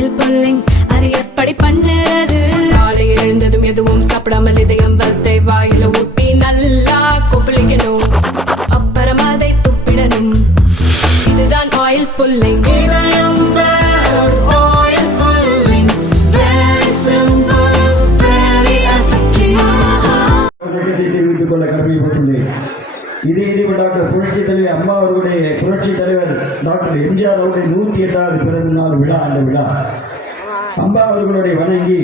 Oil pulling அது எப்படி பண்ணுறது? காலையில் எழுந்ததும் எதுவும் சாப்பிடாமல் இதயம் வளர்த்தை வாயில ஊத்தி நல்லா கொப்பளிக்கணும், அப்புறம் அதை துப்பிடணும். இதுதான் ஆயில் புல்லிங். தெரிவித்துக் கொள்ள கடமைப்பட்டுள்ளேன். இதே டாக்டர் புரட்சி தலைவர் அம்மா அவர்களுடைய புரட்சி தலைவர் டாக்டர் எம்ஜிஆர் அவருடைய 108வது பிறந்த நாள் விழா. அந்த விழா அம்மா அவர்களுடைய வணங்கி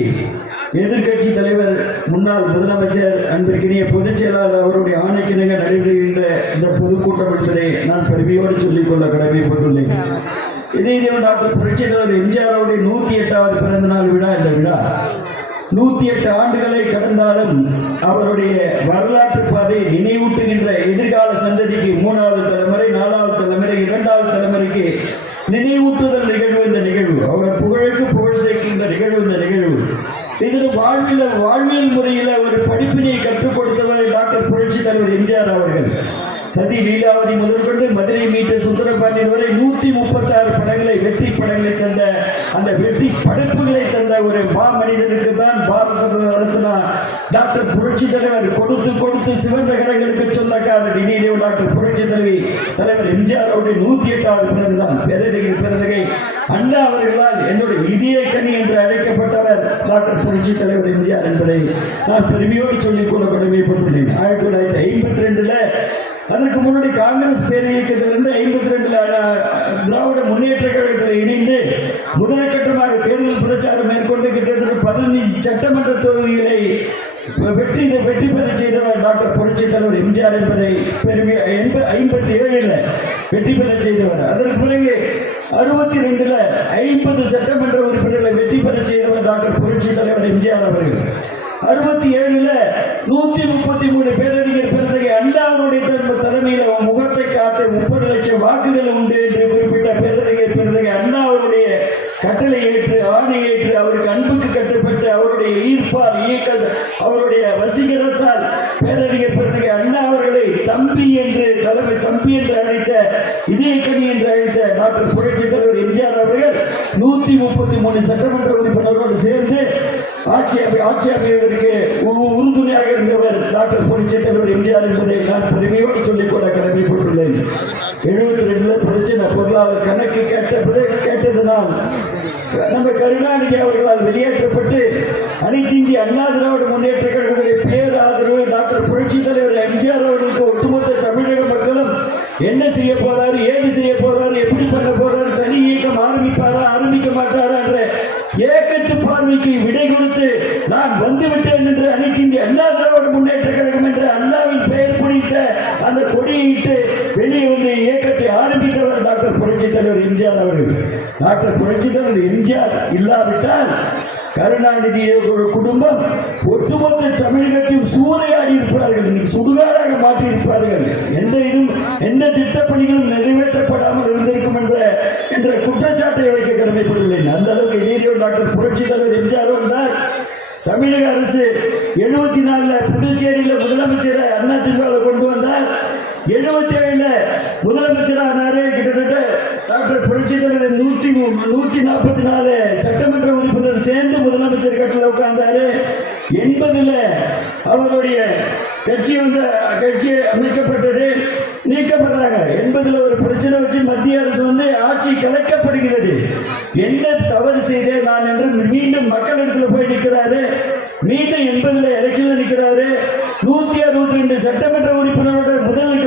எதிர்கட்சி தலைவர் முன்னாள் முதலமைச்சர் அன்பிற்கினிய பொதுச் செயலாளர் அவருடைய ஆணைக்கிணங்க நடைபெறுகின்ற இந்த பொதுக்கூட்டம் என்பதை நான் பெருமையோடு சொல்லிக்கொள்ள கடமைப்பட்டுள்ளேன். இதே டாக்டர் புரட்சி தலைவர் எம்ஜிஆர் அவருடைய 108வது பிறந்த நாள் விழா. இந்த விழா 108 ஆண்டுகளை கடந்தாலும் அவருடைய வரலாற்று பாதை நினைவூட்டுகின்ற எதிர்கால சந்ததிக்கு 3வது தலைமுறை, 4வது தலைமுறை, 2வது தலைமுறைக்கு நினைவூட்டுதல் நிகழ்வு இந்த நிகழ்வு. அவர் புகழுக்கு புகழ் சேர்க்கின்ற நிகழ்வு இந்த நிகழ்வு. இதில் வாழ்வியல் முறையில் ஒரு படிப்பினை கற்றுக் கொடுத்தவர் டாக்டர் புரட்சி தலைவர் எம்ஜிஆர் அவர்கள். சதி லீலாவதி முதற்கொண்டு மதுரை மீட்ட சுந்தரபாண்டியன் வரை 136 படங்களை வெற்றி படங்களை தந்த அந்த வெற்றி படைப்புகளை தந்த ஒரு மாமனிதனுக்கு தான் பாரத நடத்தின டாக்டர் புரட்சி தலைவர் கொடுத்து கொடுத்து சிவந்த கரங்களுக்கு சொந்தக்காரர் இதே டாக்டர் புரட்சி தலைவர் எம்ஜிஆர் அவருடைய 108வது பிறந்த நாள். பேரறிஞர் பிறந்தகை அண்ணா அவர்களால் என்னுடைய இதய கனி என்று அழைக்கப்பட்டவர் டாக்டர் புரட்சி தலைவர் எம்ஜிஆர் என்பதை நான் பெருமையோடு சொல்லிக் கொள்ள கடமைப்பட்டுள்ளேன். 1952 அதற்கு முன்னாடி காங்கிரஸ் பேரியக்கத்திலிருந்து 52 திராவிட முன்னேற்ற கழகத்தில் இணைந்து முதற்கட்டமாக தேர்தல் பிரச்சாரம் மேற்கொண்டு கிட்டத்தட்ட 15 சட்டமன்ற தொகுதிகளை வெற்றி பெற செய்தவர் டாக்டர் புரட்சி தலைவர் எம்ஜிஆர் என்பதை பெருமை 57 வெற்றி பெற செய்தவர். அதற்கு பிறகு 62 50 சட்டமன்ற உறுப்பினர்களை வெற்றி பெற செய்தவர் டாக்டர் புரட்சி தலைவர் எம்ஜிஆர் அவர்கள். 67 133 பேரறிஞர் பிறந்தகை அண்ணா அவருடைய தலைமையில் முகத்தை காட்ட 30 லட்சம் வாக்குகள் உண்டு என்று குறிப்பிட்ட பேரறிஞர் அண்ணா அவருடைய கட்டளை ஏற்று ஆணை ஏற்று அவருக்கு அன்புக்கு கட்டப்பட்டு அவருடைய ஈர்ப்பால் அவருடைய வசீகரத்தால் பேரறிஞர் பிறந்தகை அண்ணா அவர்களை தம்பி என்று அழைத்த இதயக்கனி என்று அழைத்த டாக்டர் புரட்சி தலைவர் எம்ஜிஆர் அவர்கள் 133 சட்டமன்ற உறுப்பினர்களோடு சேர்ந்து ஆட்சி அமைவதற்கு உறுதுணையாக இருந்தவர் டாக்டர் புரட்சி தலைவர் எம்ஜிஆர் என்பதை நான் பெருமையோடு சொல்லிக்கொள்ள கடமைப்பட்டுள்ளேன். 72 பிரச்சனை பொருளாதார கணக்கு கேட்டதனால் நம்ம கருணாநிதி அவர்களால் வெளியேற்றப்பட்டு அனைத்து இந்திய அண்ணா திராவிட முன்னேற்ற கழகத்திலே பேராதரவு டாக்டர் புரட்சி தலைவர் எம்ஜிஆர் அவர்களுக்கு ஒட்டுமொத்த தமிழக மக்களும் என்ன செய்ய போறாரு, ஏது செய்ய போறாரு, எப்படி பண்ண போறாரு, தனி இயக்கம் ஆரம்பிப்பாரா ஆரம்பிக்க மாட்டாரா என்ற ஏக்கத்து பார்வைக்கு விடை கொடுத்து நான் வந்துவிட்டேன் என்று அனைத்து இந்திய அண்ணா திராவிட முன்னேற்ற கழகம் என்ற அண்ணாவின் பெயர் பிடித்த அந்த கொடியிட்டு வெளியே வந்து இயக்கத்தை ஆரம்பித்தவர் டாக்டர் புரட்சி தலைவர் எம்ஜிஆர் அவர்கள். டாக்டர் புரட்சி தலைவர் எம்ஜிஆர் இல்லாவிட்டால் கருணாநிதி குடும்பம் ஒட்டுமொத்த தமிழகத்தையும் சூறையாடி இருப்பார்கள், சுடுகாடாக மாற்றியிருப்பார்கள். எந்த திட்டப்பணிகளும் நிறைவேற்றப்படாமல் இருந்திருக்கும் என்ற குற்றச்சாட்டை வைக்க கடமைப்பட்டுள்ளேன். அந்த அளவுக்கு இதே டாக்டர் புரட்சி தலைவர் எம்ஜிஆர் வந்தார். தமிழக அரசு 74 புதுச்சேரியில் முதலமைச்சரை அண்ணா திமுக கொண்டு வந்தார். 77 முதலமைச்சரானாரு. கிட்டத்தட்ட டாக்டர் புரட்சி தலைவர் 144 சட்டமன்ற உறுப்பினர் சேர்ந்து முதலமைச்சர் கட்டில் உட்கார்ந்தாரு. 80 அவருடைய கட்சி அமைக்கப்பட்டது, நீக்கப்படுறாங்க. 80 ஒரு பிரச்சனை வச்சு மத்திய அரசு ஆட்சி கலைக்கப்படுகிறது. என்ன தவறு செய்தேன் நான் என்று மீண்டும் மக்களிடத்தில் போய் நிற்கிறாரு. மீண்டும் 80 எலெக்ஷன்ல நிற்கிறாரு. 162 சட்டமன்ற உறுப்பினரோட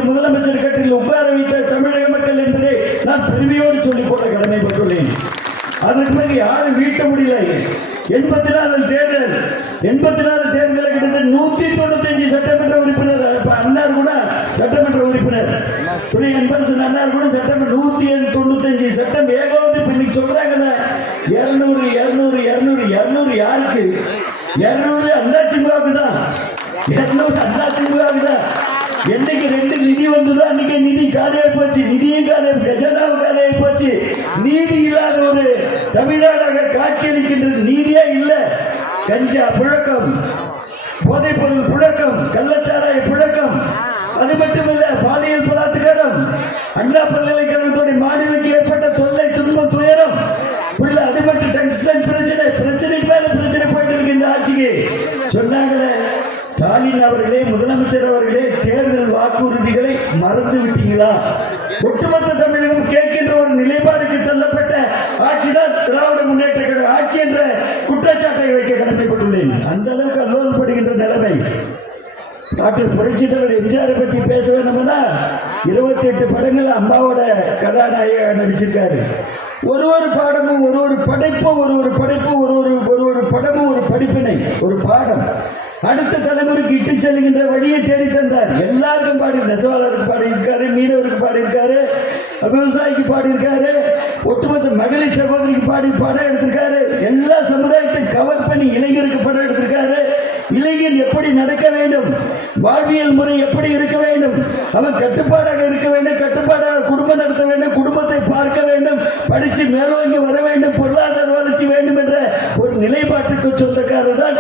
முதலமைச்சர் கட்டில் உட்கார வைத்த தமிழக மக்கள் என்பதை நான் பெருமையோடு சொல்லிக்கொள்ள கடமைப்பட்டுள்ளேன். அதற்கு பிறகு யாரும் வீட்ட முடியல. 84 தேர்தல் கிட்டத்தட்ட 195 சட்டமன்ற உறுப்பினர் அண்ணார் கூட சட்டமன்ற உறுப்பினர் துணை அன்பரசன் அண்ணார் கூட சட்டமன்ற 195 சட்டம் ஏகோதிப்பு. இன்னைக்கு சொல்றாங்க 200 யாருக்கு? 200 அண்ணா திமுகவுக்கு தான். 200 அண்ணா திமுகவுக்கு தான். என்னைக்கு 2 நிதி வந்ததோ அன்னைக்கு நிதி காலியாகி போச்சு. நிதியும் காலியாகி கஜானாவும் காலியாகி போச்சு. நீதி இல்லாத ஒரு தமிழ்நாடாக காட்சியளிக்கின்றது. நீதியே இல்லை. கஞ்சா புழக்கம், போதைப் பொருள் புழக்கம், கள்ளச்சாராய புழக்கம், அது மட்டுமல்ல பாலியல் பலாத்காரம், அண்ணா பல்கலைக்கழகத்துடைய மாணவிக்கு ஏற்பட்ட தொல்லை துன்பம் துயரம், அது மட்டும் டங்ஸ்டன் பிரச்சனைக்கு மேல பிரச்சனை போயிட்டு இருக்கு இந்த ஆட்சிக்கு. சொன்னாங்களே ஸ்டாலின் அவர்களே, முதலமைச்சர் அவர்களே, தேர்தல் வாக்குறுதிகளை மறந்து விட்டீங்களா? ஒட்டுமொத்த தமிழகம் கேட்கின்ற ஒரு நிலைப்பாடுக்கு தள்ளப்பட்ட ஆட்சிதான் திராவிட முன்னேற்ற கழக ஆட்சி என்ற குற்றச்சாட்டை வைக்க கடமைப்பட்டுள்ளேன். அந்த அளவுக்கு அல்லோல்படுகின்ற நிலைமை. டாக்டர் புரட்சி தலைவர் எம்ஜிஆரை பத்தி பேச வேணும்னா 28 படங்கள் அம்மாவோட கதாநாயக நடிச்சிருக்காரு. ஒரு பாடமும் ஒரு படைப்பும் ஒரு படமும் ஒரு படிப்பினை, ஒரு பாடம் அடுத்த தலைமுறைக்கு இட்டு செல்கின்ற வழியை தேடி தந்தார். எல்லாருக்கும் பாடி, நெசவாளருக்கு பாடியிருக்காரு, மீனவருக்கு பாடியிருக்காரு, விவசாயிக்கு பாடியிருக்காரு, ஒட்டுமொத்த மகளிர் சகோதரிக்கு படம் எடுத்திருக்காரு. எல்லா சமுதாயத்தை கவர் பண்ணி இளைஞருக்கு படம் எடுத்திருக்காரு. இளைஞன் எப்படி நடக்க வேண்டும், வாழ்வியல் முறை எப்படி இருக்க வேண்டும், அவன் கட்டுப்பாடாக இருக்க வேண்டும், கட்டுப்பாடாக குடும்பம் நடத்த வேண்டும், குடும்பத்தை பார்க்க வேண்டும், படித்து மேலோங்கி வர வேண்டும், பொருளாதார வளர்ச்சி வேண்டும் என்ற ஒரு நிலைப்பாட்டுக்கு சொந்தக்காரர் தான்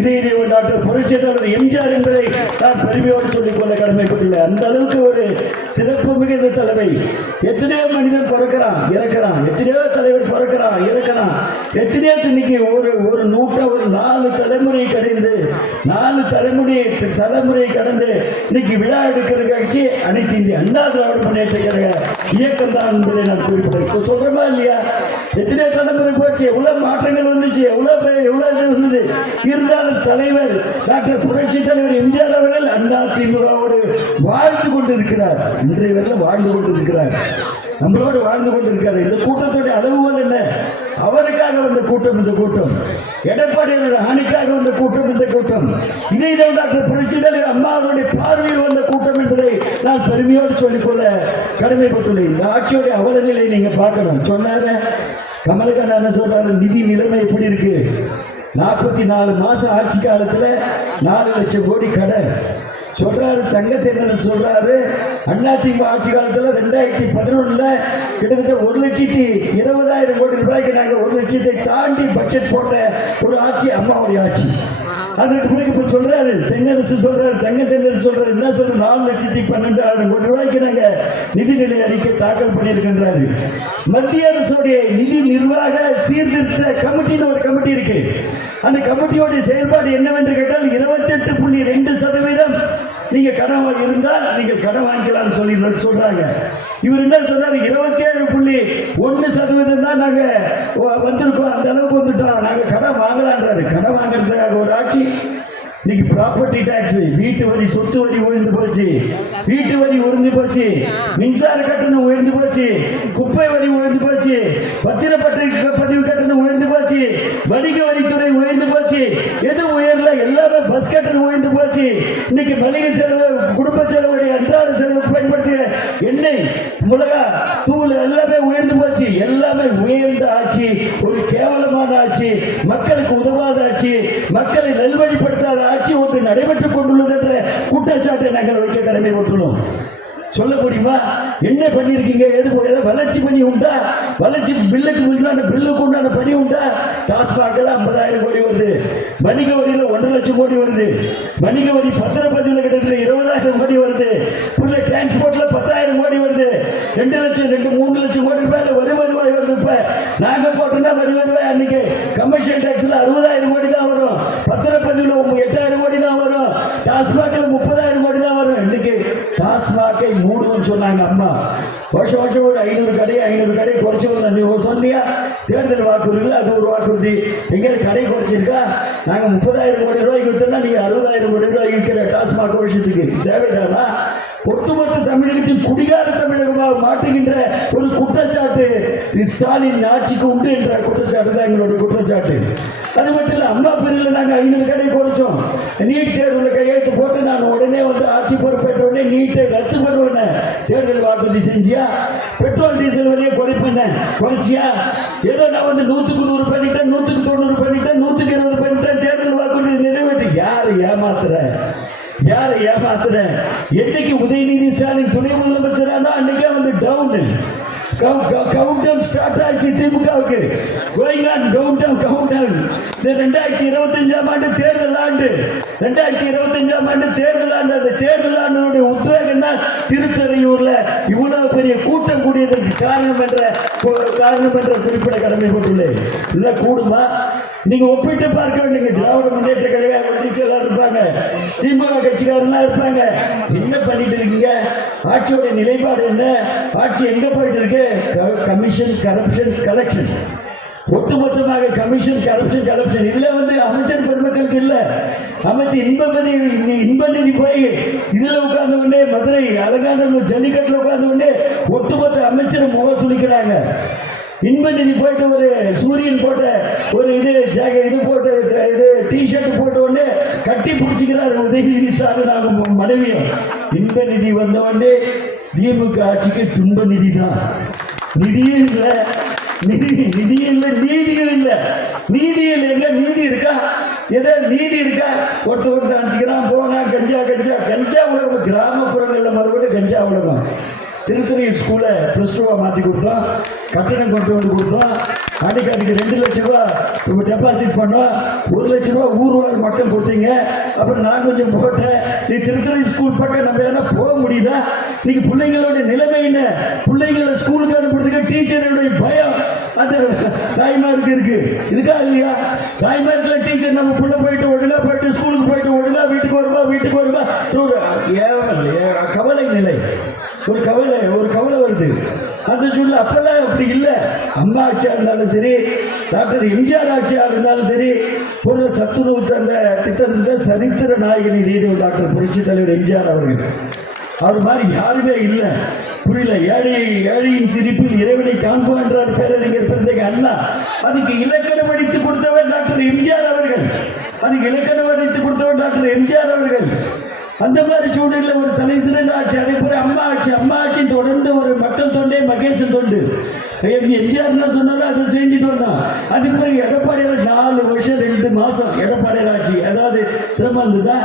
இதே டாக்டர் புரட்சி தலைவர் எம்ஜிஆர் என்பதை நான் பெருமையோடு சொல்லிக் கொள்ள கடமைப்பட்டுள்ளேன். அந்த அளவுக்கு ஒரு சிறப்பு மிகுந்த தலைமை. எத்தனையோ மனிதன் பிறக்கிறான் இறக்கிறான், எத்தனையோ தலைவர் பிறக்கிறான் இறக்கிறான், எத்தனையோ இன்னைக்கு ஒரு 4 தலைமுறை கடந்து 4 தலைமுறை கடந்து இன்னைக்கு விழா எடுக்கிற கட்சி அனைத்து இந்திய அண்ணா திராவிட முன்னேற்ற கழக இயக்கம் தான் என்பதை நான் குறிப்பிட்டேன். சொல்றமா இல்லையா? எத்தனையோ தலைமுறை போச்சு, எவ்வளவு மாற்றங்கள் வந்துச்சு, எவ்வளவு இது வந்தது. இருந்தாலும் தலைவர் டாக்டர் புரட்சி தலைவர் எம்ஜிஆர் அவர்கள் அண்ணா திமுகவோடு வாழ்ந்து கொண்டிருக்கிறார். இன்றைய வரையில் வாழ்ந்து கொண்டிருக்கிறார், நம்மளோடு வாழ்ந்து கொண்டிருக்கிறார். இந்த கூட்டத்துடைய அளவுகள் என்ன? அவருக்காக வந்த கூட்டம் இந்த கூட்டம், எடப்பாடியோட அணிக்காக வந்த கூட்டம் இந்த கூட்டம், இதை டாக்டர் புரட்சி தலைவர் அம்மா அவருடைய பார்வையில் வந்த கூட்டம் என்பதை நான் பெருமையோடு சொல்லிக்கொள்ள கடமைப்பட்டுள்ளேன். இந்த ஆட்சியோடைய அவல நிலையை நீங்க பார்க்கணும். சொன்னாங்க கமலக்கண்ணன் என்ன சொல்றாரு, நிதி நிலைமை எப்படி இருக்கு? 44 மாசம் ஆட்சி காலத்துல 4 லட்சம் கோடி கடன் சொல்றாரு. தங்கத்தேர்தல் சொல்றாரு, அதிமுக ஆட்சி காலத்துல 2011 கிட்டத்தட்ட 1,20,000 கோடி ரூபாய்க்கு நாங்கள் 1 லட்சத்தை தாண்டி பட்ஜெட் போட்ட ஒரு ஆட்சி அம்மாவுடைய ஆட்சி. அதற்கு பிறகு இப்ப சொல்றாரு தென்னரசு சொல்றாரு, தங்கத்தேர்தல் சொல்றாரு, என்ன சொல்ற 4,12,000 கோடி ரூபாய்க்கு நாங்க நிதிநிலை அறிக்கை தாக்கல் பண்ணியிருக்கின்றாரு. மத்திய அரசுடைய நிதி நிர்வாக சீர்திருத்த கமிட்டின்னு ஒரு கமிட்டி இருக்கு. அந்த கமிட்டியோட செயல்பாடு என்னவென்று கேட்டால் 28.2% நீங்க கடன் இருந்தால் நீங்கள் கடன் வாங்கிக்கலாம் சொல்லி சொல்றாங்க. இவர் என்ன சொல்றாரு, 27.1% தான் நாங்க வந்திருக்கோம், அந்த அளவுக்கு வந்துட்டோம், நாங்க கடன் வாங்கலான்றாரு. கடன் வாங்குறதுக்காக ஒரு ஆட்சி. இன்னைக்கு ப்ராப்பர்ட்டி டாக்ஸ், வீட்டு வரி, சொத்து வரி உயர்ந்து போச்சு, வீட்டு வரி உயர்ந்து போச்சு, மின்சார கட்டணம் உயர்ந்து போச்சு, குப்பை வரி உயர்ந்து போச்சு, பத்திரப்பதிவு கட்டணம் உயர்ந்து போச்சு, வணிக வரித்துறை உயர்ந்து போச்சு. எது உயர்ல? எல்லாமே பஸ் கட்டணம் உயர்ந்து போச்சு. இன்னைக்கு மளிகை செலவு, குடும்ப செலவுடைய அன்றாட செலவுக்கு பயன்படுத்திய எண்ணெய், மிளகா, தூள் எல்லாமே உயர்ந்து போச்சு. எல்லாமே உயர்ந்த ஆட்சி, ஒரு கேவலமான ஆட்சி, மக்களுக்கு உதவாத ஆட்சி, மக்களை நல்வழிப்படுத்தாத ஆட்சி ஒன்று நடைபெற்றுக் கொண்டுள்ளது என்ற குற்றச்சாட்டை நாங்கள் வைக்க கடமைப்பட்டுள்ளோம். சொல்ல முடியுமா? என்ன பண்ணிருக்கீங்க? எது வளர்ச்சி பணி உண்டா? வளர்ச்சி பில்லுக்கு உண்டான பணி உண்டா? டாஸ்மாக்ல 50,000 கோடி வருது, வணிக வரியில 1.5 லட்சம் கோடி வருது, வணிக வரி பத்திரப்பதிவுல கிட்டத்தட்ட 20,000 கோடி வருது, டிரான்ஸ்போர்ட்ல 10,000 கோடி வருது, 2 லட்சம் 3 லட்சம் கோடி ரூபாயில வருவாய் வருது. இப்ப நாங்க போட்டோம்னா வருவாய் அன்னைக்கு கமர்ஷியல் டாக்ஸ்ல 60,000 கோடி தான் வரும், பத்திரப்பதிவுல 8,000 கோடி தான் வரும், டாஸ்மாக்ல 30,000 கோடி தான் வரும். இன்னைக்கு டாஸ்மாகை மூடுவோம்னு சொன்னாங்க அம்மா. வருஷம் ஒரு 500 கடை குறைச்சு சொன்னியா? தேர்தல் வாக்குறுதி, அது ஒரு வாக்குறுதி. எங்கேயாவது கடை குறைச்சிருக்கா? நாங்கள் 30,000 கோடி ரூபாய்க்கு விட்டோம்னா நீங்க 60,000 கோடி ரூபாய்க்கு விற்கிற டாஸ்மாக் வருஷத்துக்கு தேவைதானா? ஒட்டுமொத்த தமிழகத்தில் குடிகார தமிழகமாக மாற்றுகின்ற ஒரு குற்றச்சாட்டு ஸ்டாலின் ஆட்சிக்கு உண்டு என்ற குற்றச்சாட்டு தான் எங்களோட குற்றச்சாட்டு. அது மட்டும் இல்லை, அம்மா பேரில் நாங்கள் 500 கடை குறைச்சோம். நீட் தேர்வுல கையெழுத்து போட்டு நான் உடனே ஆட்சி பொறுப்பேற்ற உடனே நீட்டை ரத்து பண்ணுவேன். தேர்தல் வாக்குறுதி செஞ்சியா? பெட்ரோல் டீசல் வரையே குறைச்சியா? ஏதோ நான் 100க்கு 100 பண்ணிட்டேன், 100க்கு 90 பண்ணிட்டேன், 100க்கு 20 பண்ணிட்டேன், தேர்தல் வாக்குறுதி நிறைவேற்றி யாரை ஏமாத்துற? என்னைக்கு உதயநிதி ஸ்டாலின் துணை முதலமைச்சரானா அன்னைக்கே டவுன். கவுண்டவுன் ஸ்டார்ட் ஆச்சு திமுகவுக்கு. Going on countdown. இந்த 2025ஆம் ஆண்டு தேர்தல் ஆண்டு, 2025ஆம் ஆண்டு தேர்தல் ஆண்டு. அந்த தேர்தல் ஆண்டுடைய உத்வேகம் தான் திருத்துறையூர்ல இவ்வளவு பெரிய கூட்டம் கூடியதற்கு காரணம் என்ற குறிப்பிட கடமைப்பட்டுள்ளேன். இதுதான் கூடுமா? நீங்க ஒப்பிட்டு பார்க்க வேண்டிய திராவிட முன்னேற்ற கழக கட்சிகள் இருப்பாங்க, திமுக கட்சிக்காரலாம் இருப்பாங்க. என்ன பண்ணிட்டு இருக்கீங்க? ஆட்சியோட நிலைப்பாடு என்ன? ஆட்சி எங்க போயிட்டு இருக்கு? Commission, corruption, collection. ஒட்டுமொத்தமாக கமிஷன், கரப்ஷன், கலெக்ஷன். இதுல அமைச்சர் பெருமக்களுக்கு இல்ல. அமைச்சர் இன்ப நிதி போய் இதுல உட்கார்ந்து கொண்டே மதுரை அலங்காநல்லூர் ஜல்லிக்கட்டுல உட்கார்ந்து கொண்டே ஒட்டுமொத்த அமைச்சர் முகம் சுளிக்கிறாங்க. இன்ப நிதி போயிட்டு ஒரு சூரியன் போட்ட ஒரு இது போட்டு டிஷர்ட் போட்ட உடனே கட்டி பிடிச்சிக்கிறார் உதயநிதி ஸ்டாலின் மனைவியும். இன்ப நிதி வந்த உடனே திமுக ஆட்சிக்கு துன்ப நிதி தான். நிதியும் இல்லை, நீதியும் இல்லை. நீதியில் எங்க நீதி இருக்கா? ஏதாவது நீதி இருக்கா? ஒருத்தர் அடிச்சுக்கிறான், போனா கஞ்சா உலகம். கிராமப்புறங்களில் மறுபடி கஞ்சா உலகம். திருத்துறையூர் ஸ்கூலை +2 மாற்றி கொடுத்தோம், கட்டணம் கொண்டு வந்து கொடுத்தோம். அதுக்கு 2 லட்சம் ரூபா டெபாசிட் பண்ணோம். 1 லட்சம் ரூபா ஊர்வலம் மட்டும் கொடுத்தீங்க. அப்புறம் நான் கொஞ்சம் போட்டேன். நீ திருத்துறையூர் ஸ்கூல் பக்கம் நம்ம எதனா போக முடியுதா? இன்னைக்கு பிள்ளைங்களோட நிலைமை என்ன? பிள்ளைங்களை ஸ்கூலுக்கு அனுப்புறதுக்கு டீச்சருடைய பயம் அந்த தாய்மாருக்கு இருக்கு. இருக்கா இல்லையா? தாய்மாருக்குல டீச்சர் நம்ம பிள்ளை போயிட்டு ஒழுங்கா போயிட்டு ஸ்கூலுக்கு போயிட்டு ஒழுங்கா வீட்டுக்கு வருவா கவலை நிலை. ஒரு கவலை வருது. அந்த சூழ்நிலை அப்பெல்லாம் அப்படி இல்லை. அம்மா ஆட்சியா இருந்தாலும் சரி, டாக்டர் எம்ஜிஆர் ஆட்சியா இருந்தாலும் சரி, ஒரு சத்துணவு தந்த திட்டத்தை சரித்திர நாயகனை செய்தவர் டாக்டர் புரட்சி தலைவர் எம்ஜிஆர் அவர்கள். அவர் மாதிரி யாருமே இல்லை. புரியல. ஏழையின் சிரிப்பில் இறைவனை காண்போம் என்றார் பேரறிஞர் பெருந்தகை அண்ணா. அதுக்கு இலக்கணம் அடித்துக் கொடுத்தவர் டாக்டர் எம்ஜிஆர் அவர்கள். அந்த மாதிரி சூழலில் ஒரு தலை சிறந்த ஆட்சி. அதே போல அம்மா ஆட்சி தொடர்ந்து ஒரு மக்கள் தொண்டே மகேசன் தொண்டு. எம்ஜிஆர் என்ன சொன்னாரோ அதை செஞ்சுட்டு வந்தான். அதுக்கு பிறகு எடப்பாடியார் 4 வருஷம் 2 மாசம் எடப்பாடியார் ஆட்சி. அதாவது சிரமம் இருந்ததா?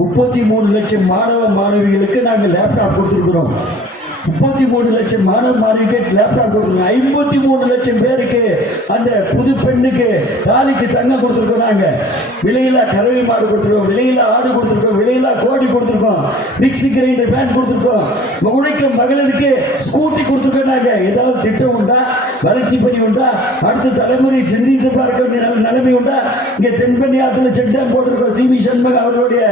33 லட்சம் மாணவிகளுக்கு நாங்கள் லேப்டாப் கொடுத்துருக்குறோம். 33 லட்சம் மாணவிக்கு லேப்டாப் கொடுத்துருக்கோம். 53 லட்சம் பேருக்கு அந்த புது பெண்ணுக்கு தாலிக்கு தங்கம் கொடுத்துருக்கோம். நாங்கள் விலையில்லா கறவை மாடு கொடுத்துருக்கோம், விலையில்லா ஆடு கொடுத்துருக்கோம், விலையில்லா கோடி கொடுத்துருக்கோம், மிக்சி கிரைண்டர் ஃபேன் கொடுத்துருக்கோம், உழைக்கும் மகளிருக்கு ஸ்கூட்டி கொடுத்துருக்கோம். நாங்கள் ஏதாவது திட்டம் உண்டா? வளர்ச்சி பணி உண்டா? அடுத்த தலைமுறை சிந்தித்து பார்க்க வேண்டிய நிலைமை உண்டா? இங்கே தென்பண்ணி ஆற்றுல செக் டேம் போட்டிருக்கோம். சி.வி. சண்முகம் அவர்களுடைய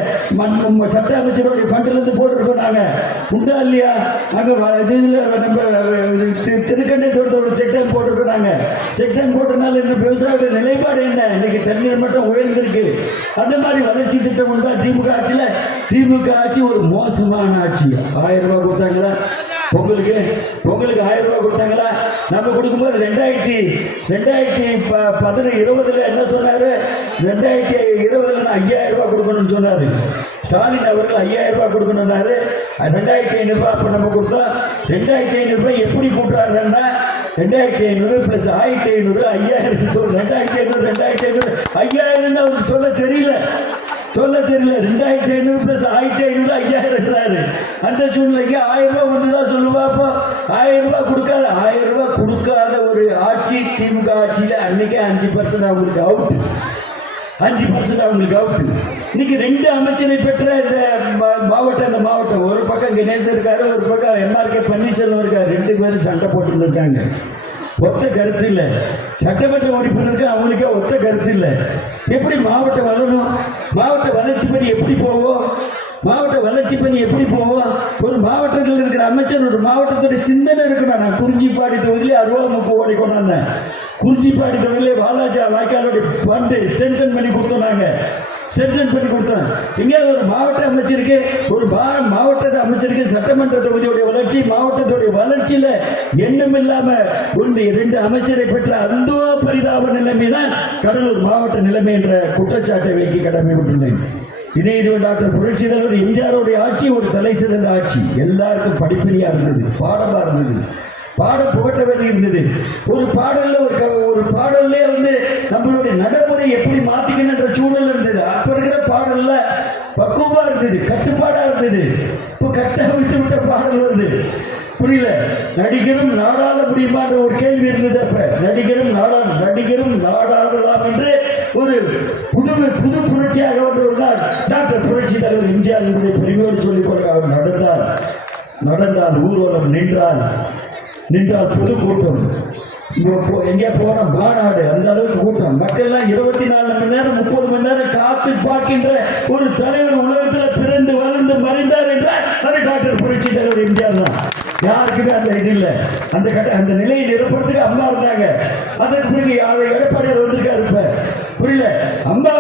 சட்ட அமைச்சருடைய ஃபண்டிலிருந்து போட்டிருக்கோம். நாங்கள் உண்டா இல்லையா? நாங்கள் திருக்கண்டேஸ்வரத்தோட செக் டேம் போட்டிருக்கோம். நாங்கள் செக் டேம் போட்டனால இந்த விவசாயியோட நிலைப்பாடு என்ன? இன்னைக்கு தண்ணீர் மட்டும் உயர்ந்திருக்கு. அந்த மாதிரி வளர்ச்சி திட்டம் உண்டா? திமுக ஆட்சி ஒரு மோசமான ஆட்சி. 1000 ரூபாய் கொடுத்தாங்களா? பொங்கலுக்கு 1000 ரூபாய் கொடுத்தாங்களா? நம்ம கொடுக்கும்போது 2020 என்ன சொன்னாரு? 2020 5000 ரூபாய் கொடுக்கணும்னு சொன்னாரு. ஸ்டாலின் அவர்கள் 5000 ரூபாய் கொடுக்கணும்னாரு. 2500 ரூபாய் அப்ப நம்ம கொடுத்தோம். 2500 ரூபாய் எப்படி கூட்டுறாருன்னா 2500 + 1500 5000 சொல்ற. 2500 5000 அவருக்கு சொல்ல தெரியல. 2500 + 1500 5000. அந்த சூழ்நிலைக்கு 1000 ரூபாய் வந்துதான் சொல்லுவா. அப்போ 1000 ரூபாய் கொடுக்காத 1000 ரூபாய் கொடுக்காத ஒரு ஆட்சி திமுக ஆட்சியில அன்னைக்கு 5% அவங்களுக்கு அவுட். 5% அவங்களுக்கு அவுட். இன்னைக்கு 2 அமைச்சரை பெற்ற இந்த மாவட்டம் ஒரு பக்கம் கணேசன் இருக்காரு, ஒரு பக்கம் MRK பன்னீர்செல்வம் இருக்காரு. 2 பேரும் சண்டை போட்டு இருக்காங்க. ஒத்த கருத்து இல்லை. சட்டமன்ற உறுப்பினருக்கு அவங்களுக்கே ஒத்த கருத்து இல்லை. எப்படி மாவட்டம் வளரும்? மாவட்ட வளர்ச்சி பற்றி எப்படி போவோம்? ஒரு மாவட்டத்தில் இருக்கிற அமைச்சர் ஒரு மாவட்டத்துடைய சிந்தனை இருக்கணும். நான் குறிஞ்சிப்பாடி தொகுதியிலே 60 கோடி கொண்டாந்தேன். குறிஞ்சிப்பாடி தொகுதியிலே வாலாஜா வாய்க்காலோடைய ஃபண்டு ஸ்ட்ரென்தன் பண்ணி கொடுத்தோம். எங்கேயாவது ஒரு மாவட்ட அமைச்சருக்கு சட்டமன்ற தொகுதியுடைய வளர்ச்சி, மாவட்டத்துடைய வளர்ச்சியில எண்ணம் இல்லாம 2 அமைச்சரை பெற்ற அந்த பரிதாப நிலைமை தான் கடலூர் மாவட்ட நிலைமை என்ற குற்றச்சாட்டை வைக்க கடமைப்பட்டுள்ளேன். இதே டாக்டர் புரட்சி தலைவர் எம்ஜிஆருடைய ஆட்சி ஒரு தலை சிறந்த ஆட்சி. எல்லாருக்கும் படிப்படியா இருந்தது, பாடமா இருந்தது, பாடம் புகட்ட வேண்டி இருந்தது. ஒரு பாடல்ல நம்மளுடைய நடைமுறை எப்படி மாத்திக்கணுன்ற சூழல் இருந்தது. அப்ப இருக்கிற பாடல்ல பக்குவமா இருந்தது, கட்டுப்பாடா இருந்தது. இப்போ கட்ட விட்டு விட்ட பாடல் வருது. புரியல. நடிகரும் நாடாள முடியும் முடியுமான்ற ஒரு கேள்வி இருந்தது. அப்ப நடிகரும் நாடாளலாம் என்று ஒரு புது புரட்சியாக வந்த ஒரு நாள் டாக்டர் புரட்சி தலைவர் எம்ஜிஆர் என்பதை பெருமையோடு சொல்லிக் கொள்ள அவர் நடந்தார் ஊர்வலம் நின்றால் பொதுக்கூட்டம் எங்கே போன மாநாடு அந்த அளவுக்கு கூட்டம் மக்கள்லாம் 24 மணி நேரம் 30 மணி நேரம் காத்து பார்க்கின்ற ஒரு தலைவர் உலகத்தில் பிறந்து வளர்ந்து மறைந்தார் என்றால் அது டாக்டர் புரட்சி தலைவர் எம்ஜிஆர் தான். யாருக்குமே அந்த இது இல்லை. அந்த நிலையை நிரப்புறதுக்கு அம்மா இருந்தாங்க. அதற்கு பிறகு எடப்பாடியார் வந்திருக்காரு. இப்ப புரியல, அம்மா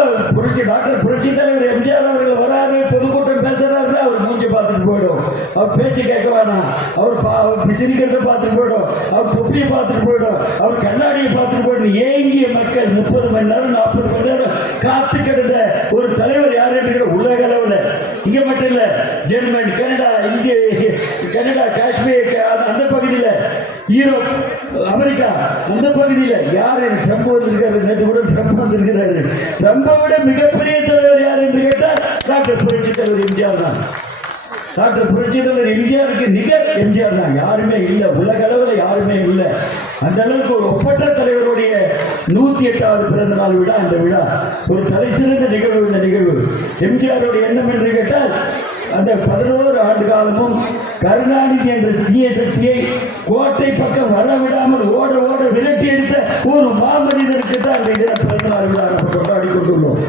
டாக்டர் புரட்சி தலைவர் எம்ஜிஆர் அவர்கள் வராரு, பொதுக்கூட்டம் பேசுறாரு, அவர் மூஞ்சி பார்த்துட்டு போயிடும், அவர் பேச்சு கேட்க வேணாம், அவர் சிரிக்கிறத பார்த்துட்டு போயிடும், அவர் தொப்பியை பார்த்துட்டு போயிடும், அவர் கண்ணாடியை பார்த்துட்டு போயிடும். ஏங்கிய மக்கள் 30 மணி நேரம் 40 மணி நேரம் காத்து கிடந்த ஒரு தலைவர் யார் என்று உலக அளவில், இங்க மட்டும் இல்ல, ஜெர்மன், கனடா, காஷ்மீர், அந்த பகுதியில், யூரோப், அமெரிக்கா, அந்த பகுதியில் யார் ட்ரம்ப் வந்திருக்காரு. நேற்று கூட ட்ரம்ப் வந்திருக்கிறாரு. ட்ரம்பை விட மிகப்பெரிய தலைவர் யார் என்று கேட்டால் டாக்டர் புரட்சி தலைவர் எம்ஜிஆர் தான். டாக்டர் புரட்சி தலைவர் எம்ஜிஆருக்கு நிகர் எம்ஜிஆர் தான். யாருமே இல்லை, உலக அளவில் யாருமே இல்லை. அந்த அளவுக்கு ஒரு ஒப்பற்ற தலைவருடைய 108வது பிறந்த நாள் விழா. அந்த விழா ஒரு தலை சிறந்த நிகழ்வு. இந்த நிகழ்வு எம்ஜிஆருடைய எண்ணம் என்று கேட்டால் அந்த 11 ஆண்டு காலமும் கருணாநிதி என்ற தீய சக்தியை கோட்டை பக்கம் வரவிடாமல் ஓட விரட்டி எடுத்த ஒரு மாமனிதருக்கு தான் அந்த இதில் பிறந்த நாள் விழா நம்ம கொண்டாடி கொண்டுள்ளோம்.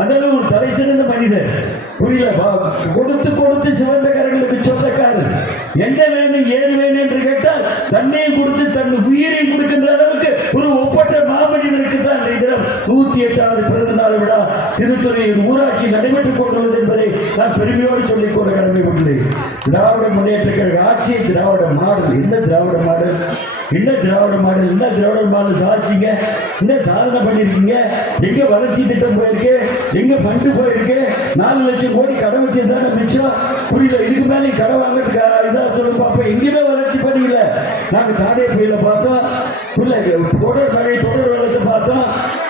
அதாவது ஒரு தலை சிறந்த மனிதர். புரியல, கொடுத்து சிவந்த கரங்களுக்கு சொந்தக்காரர். என்ன வேணும் ஏது வேணும் என்று கேட்டால் தன்னையும் கொடுத்து தன் உயிரையும் கொடுக்கின்ற அளவுக்கு ஒரு ஒப்பற்ற மாமனிதருக்கு தான் இந்த தினம் 108வது பிறந்த நாள் விழா திருத்துறையில் ஊராட்சி நடைபெற்றுக் கொண்டுள்ளது என்பதை நான் பெருமையோடு சொல்லிக் கொள்ள கடமைப்பட்டுள்ளேன். திராவிட முன்னேற்ற கழக ஆட்சி திராவிட மாடல். என்ன திராவிட மாடல் சாதிச்சிங்க, என்ன சாதனை பண்ணியிருக்கீங்க, எங்க வளர்ச்சி திட்டம் போயிருக்கு, எங்க ஃபண்டு போயிருக்கு, 4 லட்சம் கோடி கடை வச்சிருந்தாங்க மிச்சம். புரியல, இதுக்கு மேலே கடை வாங்கிறதுக்கு இதாக சொல்ல பார்ப்போம். எங்கேயுமே வளர்ச்சி பண்ணிக்கல. நாங்கள் தானே புயலை பார்த்தோம், தொடர் வெள்ளத்தை பார்த்தோம்,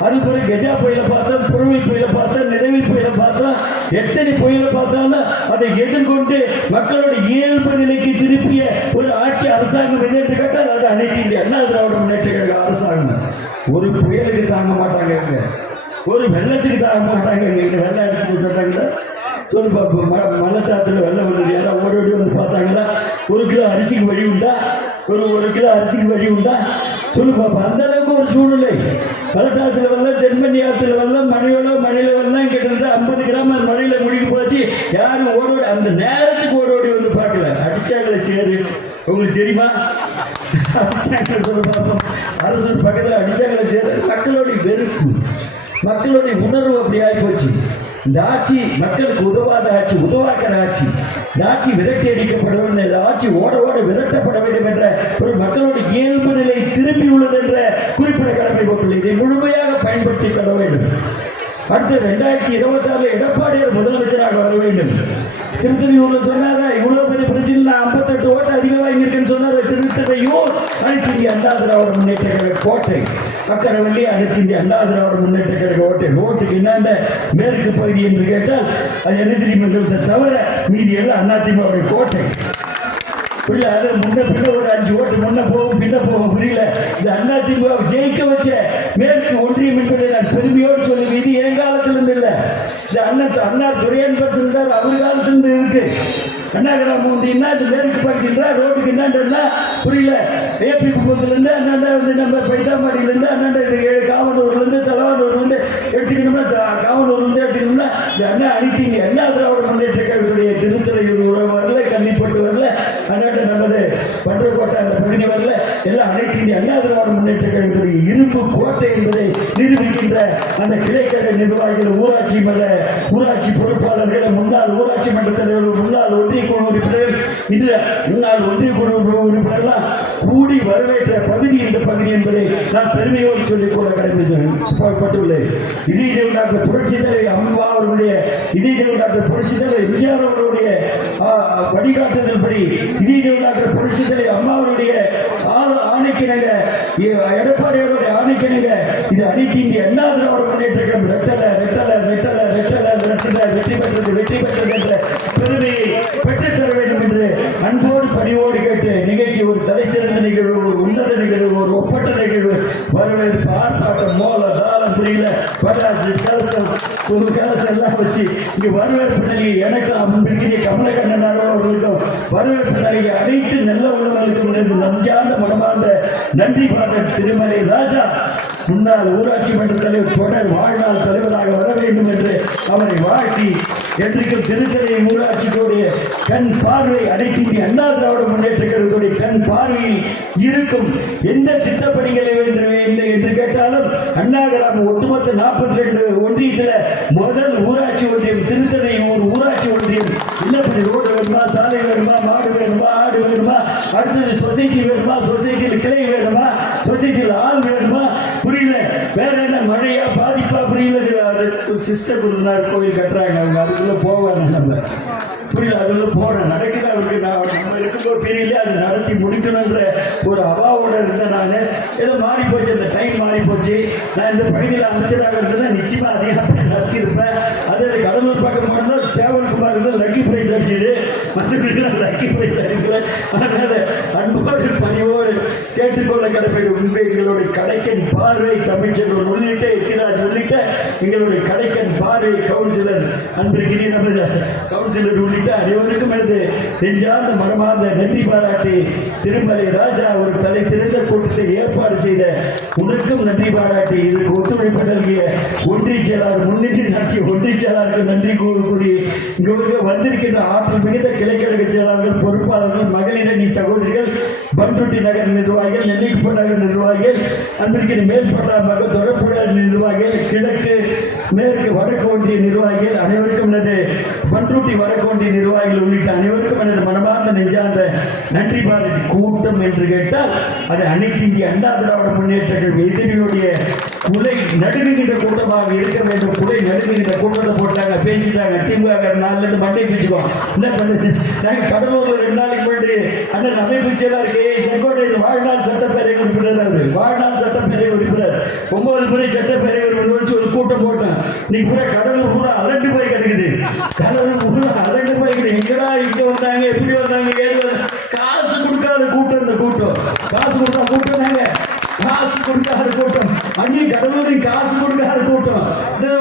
அது பிறகு கஜா புயலை பார்த்தோம், புறவை புயலை பார்த்தோம், நிலவி புயலை பார்த்தோம். எத்தனை புயலை பார்த்தாலும் அதை எதிர்கொண்டு மக்களோட இயல்பு நிலைக்கு திருப்பிய ஒரு ஆட்சி அரசாங்கம் என்று கேட்டால் அது அனைத்து இந்திய அண்ணா திராவிட முன்னேற்ற கழக அரசாங்கம். ஒரு புயலுக்கு தாங்க மாட்டாங்க, ஒரு வெள்ளத்துக்கு தாங்க மாட்டாங்க. வெள்ளம் அடிச்சு சொன்னாங்களா சொல்லு பார்ப்போம். மல்லட்டாத்துல வெள்ளம் வந்தது, யாராவது ஓடி வந்து பார்த்தாங்களா? 1 கிலோ அரிசிக்கு வழி உண்டா? ஒரு கிலோ அரிசிக்கு வழி உண்டா? சொல்லு பார்ப்போம். அந்த அளவுக்கு ஒரு சூழ்நிலை. மல்லட்டாத்துல வெள்ளம், தென்பண்ணி ஆற்றுல வெள்ளம், மழையில வெள்ளம் கிட்டத்தட்ட 50 கிராம் மழையில முழுகி போச்சு. யாரும் அந்த நேரத்துக்கு ஓடி வந்து பார்க்கல. அடிச்சாங்களே சேரு, உங்களுக்கு தெரியுமா? அடிச்சாங்க சொல்ல பார்ப்போம். அரசு பக்கத்தில் அடிச்சாங்களே சேரு. மக்களுடைய வெறுப்பு, மக்களுடைய உணர்வு அப்படி ஆகிப்போச்சு. இந்த ஆட்சி மக்களுக்கு உதவாத ஆட்சி, உதவாக்கிற ஆட்சி. இந்த ஆட்சி விரட்டி அடிக்கப்பட வேண்டும், இந்த ஆட்சி ஓட விரட்டப்பட வேண்டும் என்ற ஒரு மக்களுடைய இயல்பு நிலை திரும்பியுள்ளது என்ற குறிப்பிட கடமைப்பட்டுள்ளது. இதை முழுமையாக பயன்படுத்திக் கொள்ள வேண்டும். அடுத்து 2026 எடப்பாடியார் முதலமைச்சராக வர வேண்டும். திருத்தணியூர்ல சொன்னாரா, இவ்வளவு பெரிய பிரச்சனை 58 ஓட்டு அதிகம் வாங்கியிருக்கேன்னு சொன்னார். திருத்தணியூர் அனைத்து இந்திய அண்ணா திராவிட முன்னேற்ற கழக கோட்டை, அக்கரவள்ளி அனைத்து இந்திய அண்ணா திராவிட முன்னேற்ற கழக ஓட்டுக்கு என்னென்ன மேற்கு பகுதி என்று கேட்டால் அது என்ன தெரியுமா தவிர மீதி எல்லாம் அதிமுக கோட்டை. புரியல, அது முன்ன பின்ன ஒரு 5 ஓட்டு முன்ன போகும் பின்ன போகும். புரியல, இது அதிமுக ஜெயிக்க வச்ச மேற்கு ஒன்றியம் என்பதை நான் பெருமையோடு சொல்லுவேன். இது என் காலத்திலிருந்து இல்லை, இது அண்ணா துரையன் இருந்தார், அவர் காலத்திலிருந்து இருக்கு. அண்ணா கிராமம் ஒன்றியம்னா அது மேற்கு பகுதின்றா, ரோட்டுக்கு என்னன்றா புரியல. ஏபி குப்பத்திலேருந்து அண்ணாண்டா வந்து நம்ம பைத்தாம்பாடியிலேருந்து அண்ணாண்டா காவனூர்லேருந்து தலவானூர்லேருந்து எடுத்துக்கணும்னா, காவனூர்லேருந்து எடுத்துக்கணும்னா இந்த அண்ணா அனைத்தீங்க அண்ணா திராவிட முன்னேற்ற கழகத்துடைய திருத்துறையூர் உறவு வரல, கன்னிப்பட்டு வரல, அண்ணாண்ட நமது பண்டோக்கோட்டை அந்த பகுதி வரல, எல்லாம் அனைத்து இந்திய அண்ணா திராவிட முன்னேற்ற கழகத்துடைய இரும்பு கோட்டை என்பதை நிரூபிக்கின்ற அந்த கிளைக்கழக நிர்வாகிகள், ஊராட்சி பொறுப்பாளர்கள், முன்னாள் ஊராட்சி மன்ற தலைவர்கள், முன்னாள் ஒன்றிய குழு உறுப்பினர்கள், இதுல முன்னாள் ஒன்றிய குழு உறுப்பினர்கள்லாம் கூடி வரவேற்ற பகுதி இந்த பகுதி என்பதை நான் பெருமையோடு சொல்லிக் கொள்ள கடமைப்பட்டுள்ளேன். இதே டாக்டர் புரட்சி தலைவர் அம்மா அவர்களுடைய, இதே டாக்டர் புரட்சி தலைவர் எம்ஜிஆர் அவர்களுடைய வழிகாட்டுதல் படி, இதே டாக்டர் புரட்சி தலைவர் அம்மா அவருடைய ஆணைக்கிணங்க, எடப்பாடி அவருடைய ஆணைக்கிணங்க இது அனைத்து இந்திய அண்ணா திராவிட முன்னேற்ற கழகம் வெற்றி பெற்றது என்ற பெருமையை பெற்றுத்தர வேண்டும் என்று அன்போடு பணியோடு கேட்டு நிகழ்ச்சி ஒரு தலை சிறந்த நிகழ்வு, ஒரு உன்னத மணியில் பட்டாசு கலசம் கலசம் எல்லாம் வச்சு இங்கே வரவேற்பு நல்கி எனக்கும் அன்பிற்கிய கமலக்கண்ணன் அவர்களுக்கும் வரவேற்பு நல்கி அனைத்து நல்ல உணவர்களுக்கும் நஞ்சார்ந்த மனமார்ந்த நன்றி பாடல் திருமலை ராஜா முன்னாள் ஊராட்சி மன்ற தலைவர் தொடர் வாழ்நாள் தலைவராக வர வேண்டும் என்று அவரை வாழ்த்தி என்றைக்கும் திருத்தலை ஊராட்சியோடைய கண் பார்வை அனைத்து இந்திய அண்ணா திராவிட முன்னேற்ற கழகத்துடைய கண் பார்வையில் இருக்கும் எந்த திட்டப்பணிகளை என்று கேட்டாலும் அண்ணா கிராமம் ஒட்டுமொத்த 42 ஒன்றியத்தில் முதல் ஊராட்சி ஒன்றியம் திருத்தலை ஊராட்சி ஒன்றியம் இல்லப்படி ரோடு வேணுமா, சாலை வேணுமா, மாடு வேணுமா, ஆடு வேணுமா, அடுத்தது சொசைட்டி வேணுமா, சொசைட்டியில் கிளை வேணுமா, சொசைட்டியில் ஆள் வேணுமா, புரியல வேற என்ன மழையா பாதிப்பா புரியல. அது சிஸ்டர் குருநாள் கோயில் கட்டுறாங்க, அவங்க அதுக்குள்ள போவாங்க, நம்ம புரியல அதுக்குள்ள போறேன் நடக்குது அவருக்கு. நம்ம இருக்கும்போது தெரியல அது நடத்தி முடிக்கணுன்ற ஒரு அவாவோட இருந்தேன். நான் ஏதோ மாறி போச்சு, அந்த டைம் மாறி போச்சு. நான் இந்த பகுதியில் அமைச்சராக இருந்தேன், நிச்சயமா அதிகமாக நடத்தியிருப்பேன். அது கடலூர் பக்கம் போனோம், சேவல்குமார் இருந்தால் லக்கி பிரைஸ் அடிச்சது, மற்றவர்களுக்கு லக்கி பிரைஸ் அடிக்கிறேன். அதனால அன்போடு பணிவோடு கேட்டுக்கொள்ள கடமையிடும் எங்களுடைய கடைக்கன் பார்வை தமிழ்ச்செல்வன் உள்ளிட்ட எத்திராஜ் உள்ளிட்ட எங்களுடைய கடைக்கன் பார்வை கவுன்சிலர் அன்பிற்கினி நமது கவுன்சிலர் உள்ளிட்ட அனைவருக்கும் எனது நெஞ்சார்ந்த மனமார்ந்த நன்றி பாராட்டி திருமலை ராஜா ஒரு தலை சிறந்த கூட்டத்தை ஏற்பாடு செய்த உனக்கும் நன்றி பாராட்டி இதற்கு ஒத்துழைப்பு நல்கிய ஒன்றிய செயலாளர் முன்னிட்டு நடத்திய ஒன்றிய செயலாளருக்கு நன்றி கூறி இங்கு வந்திருக்கின்ற ஆற்றல் மிகுந்த கிளைக்கழக செயலாளர்கள், பொறுப்பாளர்கள், மகளிரணி சகோதரிகள், பண்ருட்டி நகர் நிர்வாகிகள், நெல்லிக்குப்ப நகர் நிர்வாகிகள், அன்பிற்கின் மேல்பட்டாமாக தொடர்புடைய நிர்வாகிகள், கிழக்கு மேற்கு வடக்கு ஒன்றிய நிர்வாகிகள் அனைவருக்கும் எனது பண்ருட்டி வடக்கு ஒன்றிய நிர்வாகிகள் உள்ளிட்ட அனைவருக்கும் எனது மனமார்ந்த நெஞ்சார்ந்த நன்றி பாராட்டி. கூட்டம் என்று கேட்டால் அது அனைத்து இந்திய அண்ணா திராவிட முன்னேற்ற கழக எதிரியுடைய குலை நடுங்குகின்ற கூட்டமாக இருக்க வேண்டும். குலை நடுங்குகின்ற கூட்டத்தை போட்டாங்க, பேசிட்டாங்க. திமுக நாளிலிருந்து மண்டை பிடிச்சுக்கோ என்ன பண்ணுது. நாங்கள் கடலூர்ல 2 நாளைக்கு முன்னாடி அண்ணன் அமைப்பு செயலாளருக்கு செங்கோட்டையில் வாழ்நாள் சட்டப்பேரவை உறுப்பினர், அவர் வாழ்நாள் சட்டப்பேரவை உறுப்பினர் 9 முறை சட்டப்பேரவை உறுப்பினர் வச்சு ஒரு கூட்டம் போட்டேன். இன்னைக்கு பூரா கடலூர் பூரா அலண்டு போய் கிடக்குது. கடலூர் பூரா அலண்டு போய் கிடக்கு. எங்கடா இங்க வந்தாங்க, எப்படி வந்தாங்க, ஏது காசு கொடுக்காத கூட்டம். இந்த கூட்டம் காசு கொடுத்தா கூட்டம் தாங்க, காசு கொடுக்காத கூட்டம். அங்கே கடலூரின் காசு கொடுக்காத கூட்டம்.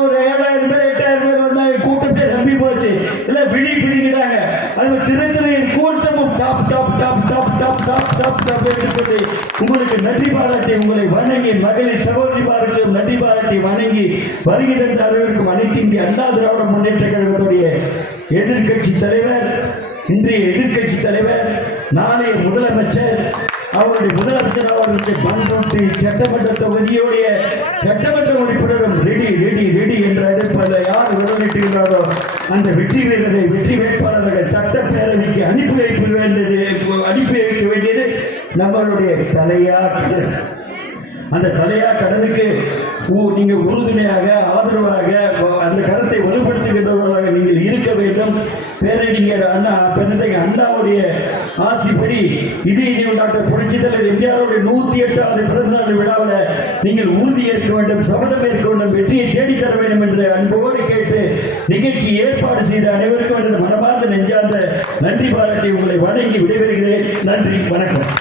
ஒரு 7000 பேர் 8000 பேர் வந்தாங்க, கூட்டமே நம்பி போச்சு. இல்ல விழி பிடிக்கிறாங்க. அது திருத்துறையின் கூட்டமும் top top top top top top top top என்று சொல்லி உங்களுக்கு நன்றி பாராட்டி உங்களை வணங்கி மகளிர் சகோதரிமார்களும் நன்றி பாராட்டி வணங்கி வருகை தந்த அனைவருக்கும் அனைத்து இந்திய அண்ணா திராவிட முன்னேற்ற கழகத்துடைய எதிர்கட்சி தலைவர், இன்றைய எதிர்கட்சி தலைவர், நாளைய முதலமைச்சர், அவருடைய முதலமைச்சர் அவர்களுடைய பண்ருட்டி சட்டமன்ற தொகுதியுடைய சட்டமன்ற உறுப்பினரும் ரெடி ரெடி ரெடி என்ற அழைப்பதை யார் விரமிட்டுகிறாரோ அந்த வெற்றி வீரரை வெற்றி வேட்பாளர்கள் சட்டப்பேரவைக்கு அனுப்பி வைக்க வேண்டியது நம்மளுடைய தலையா கடன். அந்த தலையா கடனுக்கு நீங்க உறுதுணையாக ஆதரவாக அந்த கருத்தை வலுப்படுத்துகின்றவர்களாக நீங்கள் இருக்க வேண்டும். பேரறிஞர் அண்ணா பெருந்தகை அண்ணாவுடைய ஆசிப்படி இது டாக்டர் புரட்சித் தலைவர் எம்ஜிஆருடைய 108வது பிறந்தநாள் விழாவில் நீங்கள் உறுதியேற்க வேண்டும், சபதம் ஏற்க வேண்டும், வெற்றியை தேடித்தர வேண்டும் என்று அன்போடு கேட்டு நிகழ்ச்சி ஏற்பாடு செய்த அனைவருக்கும் எனது மனமார்ந்த நெஞ்சார்ந்த நன்றி பாராட்டி உங்களை வணங்கி விடைபெறுகிறேன். நன்றி, வணக்கம்.